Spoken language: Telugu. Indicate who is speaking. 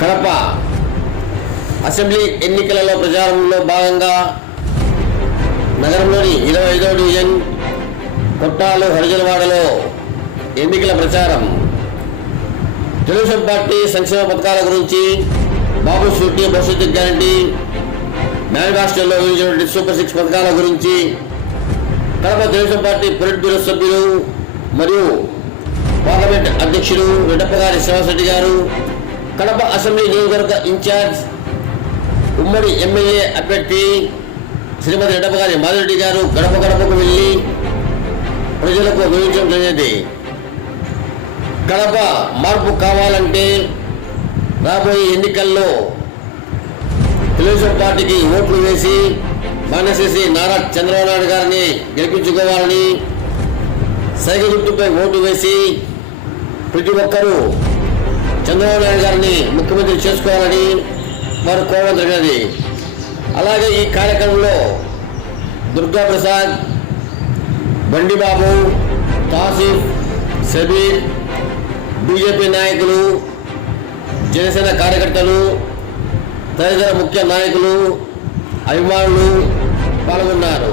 Speaker 1: కడప అసెంబ్లీ ఎన్నికలలో ప్రచారంలో భాగంగా నగరంలోని ఇరవై ఐదో డివిజన్ కొట్టాలు హరిజనవాడలో ఎన్నికల ప్రచారం. తెలుగుదేశం పార్టీ సంక్షేమ పథకాల గురించి బాబు సూటి భవిష్యత్తు గ్యారంటీ మేనిఫెస్టోలో వివరించినటువంటి సూపర్ సిక్స్ పథకాల గురించి Kadapa Telugu Desam party polit bureau సభ్యులు మరియు పార్లమెంట్ అధ్యక్షుడు రెడ్డప్పగారి శివశెట్టి గారు కడప అసెంబ్లీ నియోజకవర్గ ఇన్ఛార్జ్ ఉమ్మడి ఎమ్మెల్యే అభ్యర్థి శ్రీమతి రెడ్డప్పగారి మాధురెడ్డి గారు గడప గడపకు వెళ్ళి ప్రజలకు వివరించడం జరిగింది. కడప మార్పు కావాలంటే రాబోయే ఎన్నికల్లో తెలుగుదేశం పార్టీకి ఓట్లు వేసి మానేసేసి నారా చంద్రబాబు నాయుడు గారిని గెలిపించుకోవాలని సైకిల్ గుర్తుపై ఓటు వేసి ప్రతి ఒక్కరూ చంద్రబాబు నాయుడు గారిని ముఖ్యమంత్రి చేసుకోవాలని వారు కోరడం జరిగినది. అలాగే ఈ కార్యక్రమంలో దుర్గా ప్రసాద్ బండిబాబు తాసిఫ్ సబీర్ బీజేపీ నాయకులు జనసేన కార్యకర్తలు తదితర ముఖ్య నాయకులు అభిమానులు పాల్గొన్నారు.